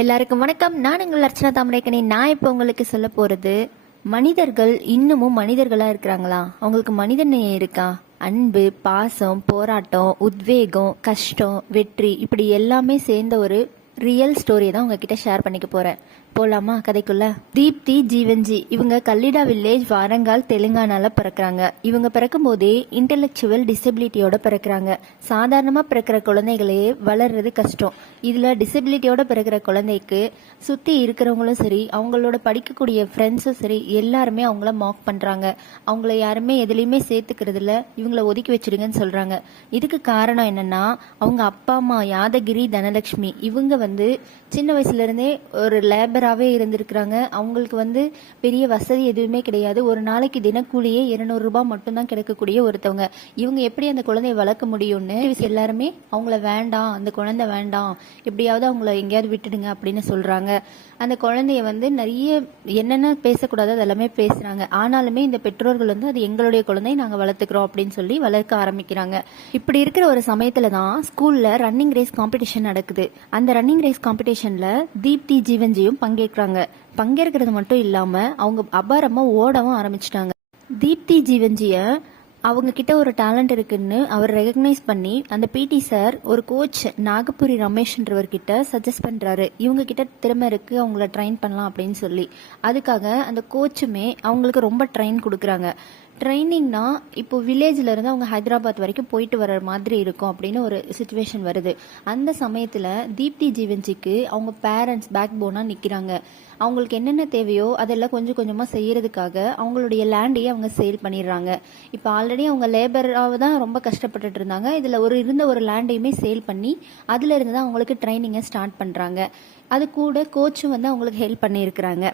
எல்லாருக்கும் வணக்கம். நான் உங்கள் அர்ச்சனா தாமரைக்கணி. நான் இப்போ உங்களுக்கு சொல்ல போறது, மனிதர்கள் இன்னமும் மனிதர்களா இருக்கிறாங்களா? அவங்களுக்கு மனிதநேயம் இருக்கா? அன்பு, பாசம், போராட்டம், உத்வேகம், கஷ்டம், வெற்றி, இப்படி எல்லாமே சேர்ந்த ஒரு ரியல் ஸ்டோரி தான் உங்ககிட்ட ஷேர் பண்ணிக்க போறேன். போலாமா கதைக்குள்ள? தீப்தி ஜீவன்ஜி இவங்க கல்லிடா வில்லேஜ், வாரங்கால், தெலுங்கானால பிறக்கிறாங்க. இவங்க பிறக்கும் போதே இன்டெலெக்சுவல் டிசபிலிட்டியோட பிறக்கிறாங்க. சாதாரணமா பிறக்கிற குழந்தைகளே வளர்றது கஷ்டம். இதுல டிசபிலிட்டியோட பிறக்கிற குழந்தைக்கு சுத்தி இருக்கிறவங்களும் சரி, அவங்களோட படிக்கக்கூடிய ஃப்ரெண்ட்ஸும் சரி, எல்லாருமே அவங்கள மாக் பண்றாங்க. அவங்கள யாருமே எதுலையுமே சேர்த்துக்கிறது இல்ல, இவங்கள ஒதுக்கி வச்சிடுங்கன்னு சொல்றாங்க. இதுக்கு காரணம் என்னன்னா, அவங்க அப்பா அம்மா யாதகிரி, தனலட்சுமி இவங்க சின்ன வயசுல இருந்தே ஒரு லேபராகவே இருந்திருக்கிறாங்க. அவங்களுக்கு பெரிய வசதி எதுவுமே கிடையாது. ஒரு நாளைக்கு தினக்கூலியே 200 ரூபாய் மட்டும்தான் கிடைக்கக்கூடிய ஒருத்தவங்க. இவங்க எப்படி அந்த குழந்தைய வளர்க்க முடியும்னு எல்லாருமே அவங்கள வேண்டாம், அந்த குழந்தை வேண்டாம், எப்படியாவது அவங்கள எங்கேயாவது விட்டுடுங்க அப்படின்னு சொல்றாங்க. அந்த குழந்தைய நிறைய என்னென்ன பேசக்கூடாது அதெல்லாமே பேசுறாங்க. ஆனாலுமே இந்த பெற்றோர்கள் அது எங்களுடைய குழந்தை, நாங்க வளர்த்துக்கிறோம் அப்படின்னு சொல்லி வளர்க்க ஆரம்பிக்கிறாங்க. இப்படி இருக்கிற ஒரு சமயத்துல தான் ஸ்கூல்ல ரன்னிங் ரேஸ் காம்படிஷன் நடக்குது. அந்த ரன்னிங் ரேஸ் காம்படிஷன்ல தீப்தி ஜீவன்ஜியும் பங்கேற்கிறது மட்டும் இல்லாம அவங்க அபாரமா ஓடவும் ஆரம்பிச்சிட்டாங்க. தீப்தி ஜீவன்ஜிய அவங்க கிட்ட ஒரு டேலண்ட் இருக்குன்னு அவர் ரெகக்னைஸ் பண்ணி அந்த பிடி சார் ஒரு கோச் நாகபுரி ரமேஷ்ன்றவர்கிட்ட சஜஸ்ட் பண்றாரு. இவங்க கிட்ட திறமை இருக்கு, அவங்கள ட்ரெயின் பண்ணலாம் அப்படின்னு சொல்லி. அதுக்காக அந்த கோச்சுமே அவங்களுக்கு ரொம்ப ட்ரெயின் கொடுக்குறாங்க. ட்ரைனிங்னா இப்போ வில்லேஜ்ல இருந்து அவங்க ஹைதராபாத் வரைக்கும் போயிட்டு வர மாதிரி இருக்கும் அப்படின்னு ஒரு சுச்சுவேஷன் வருது. அந்த சமயத்துல தீப்தி ஜீவன்ஜிக்கு அவங்க பேரண்ட்ஸ் பேக் போனா நிக்கிறாங்க. அவங்களுக்கு என்னென்ன தேவையோ அதெல்லாம் கொஞ்சம் கொஞ்சமா செய்யறதுக்காக அவங்களுடைய லேண்டையே அவங்க சேல் பண்ணிடுறாங்க. இப்போ ஆல்ரெடி அவங்க லேபராக தான் ரொம்ப கஷ்டப்பட்டுட்டு இருந்தாங்க. இதுல இருந்த ஒரு லேண்டையுமே சேல் பண்ணி அதுல இருந்து தான் அவங்களுக்கு ட்ரைனிங்கை ஸ்டார்ட் பண்றாங்க. அது கூட கோச்சும் அவங்களுக்கு ஹெல்ப் பண்ணியிருக்கிறாங்க.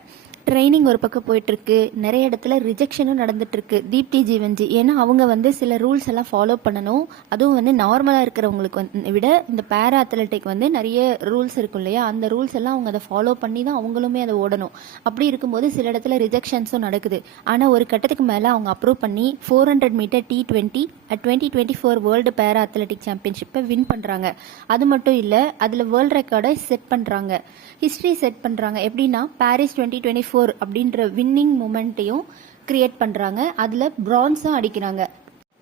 ட்ரைனிங் ஒரு பக்கம் போயிட்டு இருக்கு. நிறைய இடத்துல ரிஜெக்ஷனும் நடந்துட்டு இருக்கு தீப்தி ஜீவன்ஜி. ஏன்னா அவங்க சில ரூல்ஸ் எல்லாம் ஃபாலோ பண்ணணும். அதுவும் நார்மலா இருக்கிறவங்களுக்கு விட இந்த பேரா அத்லெட்டிக் நிறைய ரூல்ஸ் இருக்கும் இல்லையா, அந்த ரூல்ஸ் எல்லாம் அவங்க அதை ஃபாலோ பண்ணி தான் அவங்களுமே அதை ஓடணும். அப்படி இருக்கும்போது சில இடத்துல ரிஜெக்ஷன்ஸும் நடக்குது. ஆனா ஒரு கட்டத்துக்கு மேல அவங்க அப்ரூவ் பண்ணி 400 metre T20 2024 world para athletic சாம்பியன்ஷிப்பை வின் பண்றாங்க. அது மட்டும் இல்ல, அதுல வேர்ல்டு ரெக்கார்டை செட் பண்றாங்க, ஹிஸ்டரி செட் பண்றாங்க. எப்படின்னா பாரிஸ் 2024 அப்படின்ற வின்னிங் மூமெண்ட்டையும் கிரியேட் பண்றாங்க. அதுல பிரான்ஸும் அடிக்கிறாங்க.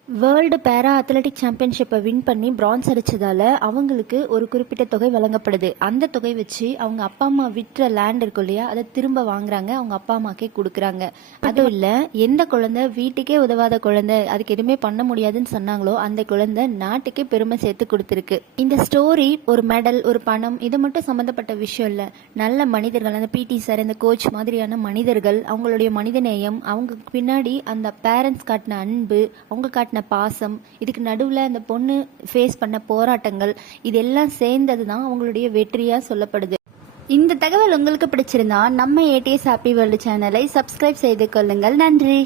வேர்ல்டு பேரா அத்லெட்டிக் சாம்பியன்ஷிப்பை வின் பண்ணி பிரான்ஸ் அடிச்சதால அவங்களுக்கு ஒரு குறிப்பிட்ட தொகை வழங்கப்படுது. அந்த தொகை வச்சு அவங்க அப்பா அம்மா விற்ற லேண்ட் இருக்கும் இல்லையா, அதை திரும்ப வாங்குறாங்க, அவங்க அப்பா அம்மாக்கே கொடுக்குறாங்க. அதுவும் இல்ல, எந்த குழந்தை வீட்டுக்கே உதவாத குழந்தை, அதுக்கு எதுவுமே பண்ண முடியாதுன்னு சொன்னாங்களோ அந்த குழந்தை நாட்டுக்கே பெருமை சேர்த்து கொடுத்துருக்கு. இந்த ஸ்டோரி ஒரு மெடல், ஒரு பணம், இது மட்டும் சம்பந்தப்பட்ட விஷயம் இல்ல. நல்ல மனிதர்கள், அந்த பிடி சார், இந்த கோச் மாதிரியான மனிதர்கள், அவங்களுடைய மனிதநேயம், அவங்க பின்னாடி அந்த பேரண்ட்ஸ் காட்டின அன்பு, அவங்க காட்டின பாசம், இதுக்கு நடுவுல அந்த பொண்ணு ஃபேஸ் பண்ண போராட்டங்கள், இதெல்லாம் சேர்ந்தது தான் அவங்களுடைய வெற்றியா சொல்லப்படுது. இந்த தகவல் உங்களுக்கு பிடிச்சிருந்தா நம்ம ஏடிஎஸ் ஹாப்பி வேர்ல்டு சேனலை சப்ஸ்கிரைப் செய்து கொள்ளுங்கள். நன்றி.